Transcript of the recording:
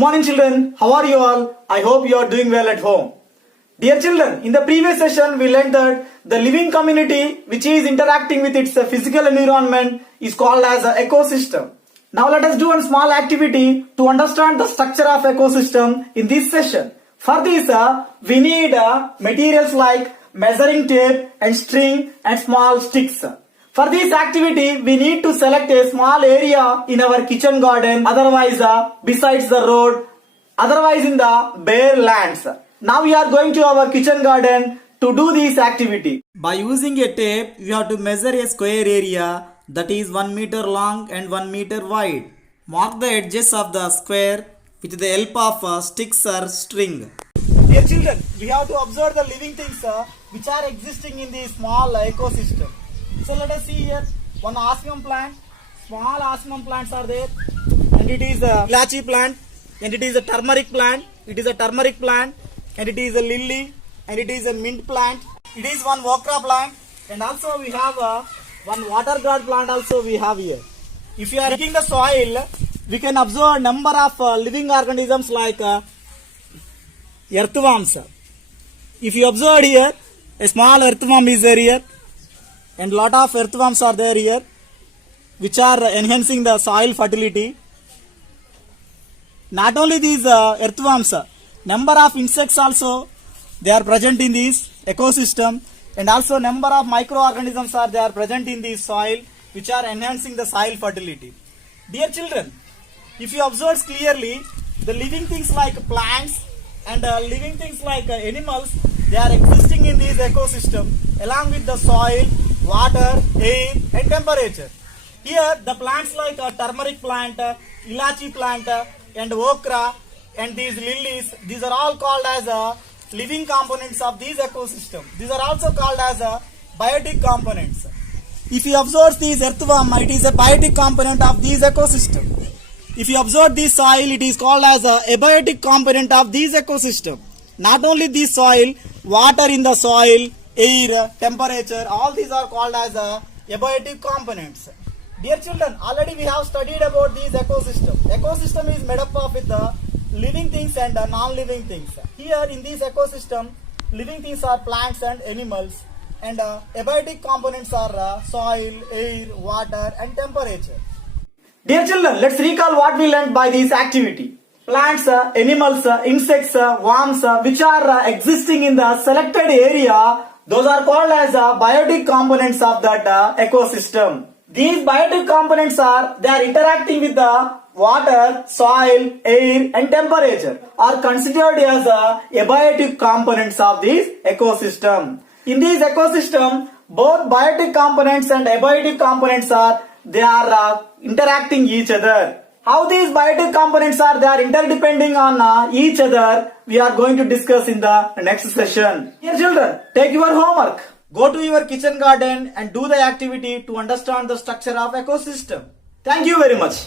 morning children, how are you all? I hope you are doing well at home. Dear children, in the previous session we learned that the living community which is interacting with its physical environment is called as an ecosystem. Now let us do a small activity to understand the structure of ecosystem in this session. For this we need materials like measuring tape and string and small sticks. For this activity, we need to select a small area in our kitchen garden, otherwise besides the road, otherwise in the bare lands. Now we are going to our kitchen garden to do this activity. By using a tape, we have to measure a square area that is 1 meter long and 1 meter wide. Mark the edges of the square with the help of sticks or string. Dear children, we have to observe the living things which are existing in the small ecosystem. So let us see here one osmium plant, small osmium plants are there, and it is a ilachi plant, and it is a turmeric plant, it is a turmeric plant, and it is a lily, and it is a mint plant, it is one okra plant, and also we have one water gourd plant also we have here. If you are digging the soil, we can observe number of living organisms like earthworms. If you observe here, a small earthworm is there here, and lot of earthworms are there here which are enhancing the soil fertility. Not only these earthworms, number of insects also they are present in this ecosystem, and also number of microorganisms are there present in this soil which are enhancing the soil fertility. Dear children, if you observe clearly, the living things like plants and living things like animals, they are existing in this ecosystem along with the soil, water, air and temperature. Here the plants like turmeric plant, ilachi plant and okra and these lilies, these are all called as living components of this ecosystem. These are also called as biotic components. If you observe this earthworm, it is a biotic component of this ecosystem. If you observe this soil, it is called as a abiotic component of this ecosystem. Not only this soil, water in the soil, air, temperature, all these are called as abiotic components. Dear children, already we have studied about this ecosystem. Ecosystem is made up of with living things and non-living things. Here in this ecosystem, living things are plants and animals, and abiotic components are soil, air, water and temperature. Dear children, let's recall what we learned by this activity. Plants, animals, insects, worms which are existing in the selected area, those are called as biotic components of that ecosystem. These biotic components they are interacting with the water, soil, air and temperature, are considered as abiotic components of this ecosystem. In this ecosystem, both biotic components and abiotic components they are interacting each other. How these biotic components they are interdepending on each other, we are going to discuss in the next session. Dear children, take your homework. Go to your kitchen garden and do the activity to understand the structure of ecosystem. Thank you very much.